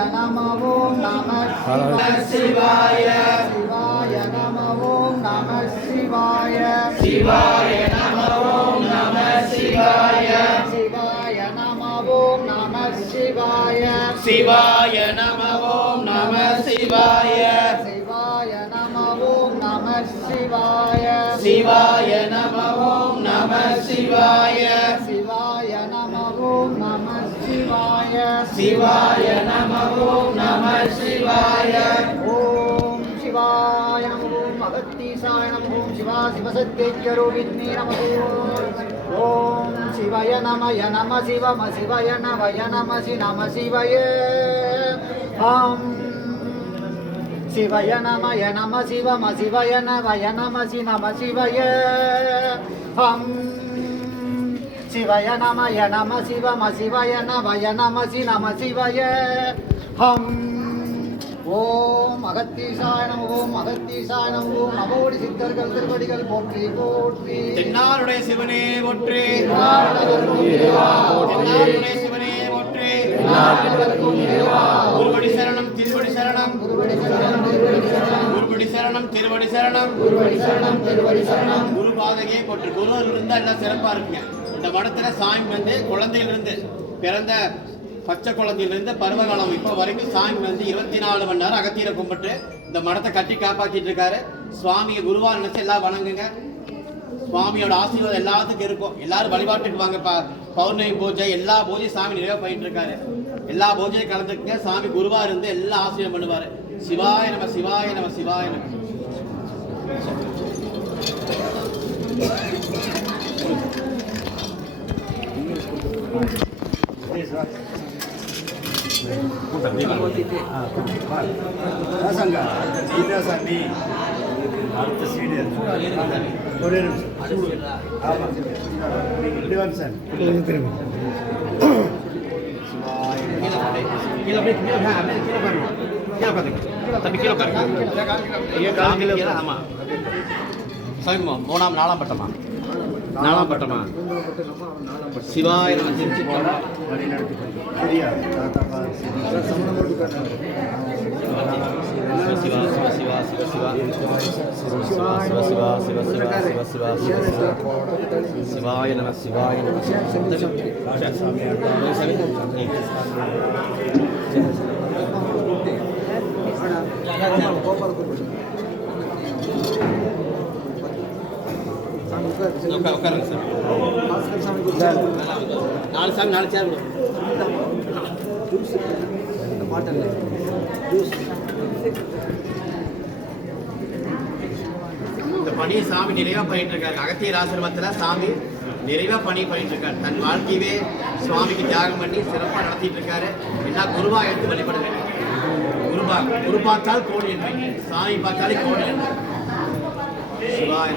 நமோ நம சிவாய சிவாய நமோ நம சிவாய சிவாய நமோ நம சிவாய சிவாய நமோ நம சிவாய சிவாய நமோ நம சிவாய சிவாய நமோ நம சிவாய சிவாய நமோ நம சிவாய சிவாய நமோ நம சிவாய சிவாய நமோ நம சிவாய ஓம் சிவாய நமோ அகத்தீசாய நமோ சிவா சிவசத்யேத்யரூபித்மே நமோ ஓம் சிவாய நம சிவம சிவாய நம சிவாய சிவாய நம சிவம சிவாய நம சிவாய சிவாய நம சிவம சிவாய நம சிவாய ஓம் அகத்தீசாய நம ஓம் அகத்தீசாய நம ஓம் நவோடி சித்தர்கள் திருவடிகள் போற்றி போற்றி தென்னாருடைய சிவனே போற்றி சிவனே போற்றி குருபடி சரணம் திருவடி சரணம் குருபடி சரணம் திருவடி சரணம் குரு பாதகையை போட்டு குரு இருந்தா எல்லாம் சிறப்பா இருக்குங்க. இந்த மடத்துல சாமி வந்து குழந்தையிலிருந்து பிறந்த பச்சை குழந்தையிலிருந்து பருவகாலம் இப்போ வரைக்கும் சாமி வந்து 24 மணி நேரம் அகத்தியரை கும்பிட்டு இந்த மடத்தை கட்டி காப்பாத்திட்டு இருக்காரு. சுவாமியை குருவா நினைச்சு எல்லாம் வணங்குங்க. சுவாமியோட ஆசீர்வாதம் எல்லாத்துக்கும் இருக்கும். எல்லாரும் வழிபாட்டுக்கு வாங்க. பௌர்ணமி பூஜை எல்லா பூஜையும் சாமி நிறைய பண்ணிட்டு இருக்காரு. எல்லா பூஜையும் கலந்துக்குங்க. சாமி குருவா இருந்து எல்லா ஆசீர்வாதம் பண்ணுவாரு. சிவாய நம சிவாய நம சிவாய நம. அடுத்த சீடு ஒரே நிமிஷம் மூணாம் நாலாம் பட்டமா சிவாய நம திருச்சி சரியா சிவா சிவ சிவா சிவ சிவா சிவா சிவ சிவா சிவ சிவா சிவ சிவா சிவாய நம சிவாய நம உட்காருங்க சார். 4 சாமி 4 சேர் இந்த பணியை சாமி நிறைவா பண்ணிட்டு இருக்காரு. அகத்தியர் ஆசிரமத்துல சாமி நிறைவா பணி பண்ணிட்டு இருக்காரு. தன் வாழ்க்கையவே சுவாமிக்கு தியாகம் பண்ணி சிறப்பா நடத்திட்டு இருக்காரு. எல்லாம் குருவா எடுத்து வழிபடுங்க. குரு பார்த்தால் கோடி என்று, சாமி பார்த்தாலே கோடி என்று. சிவாய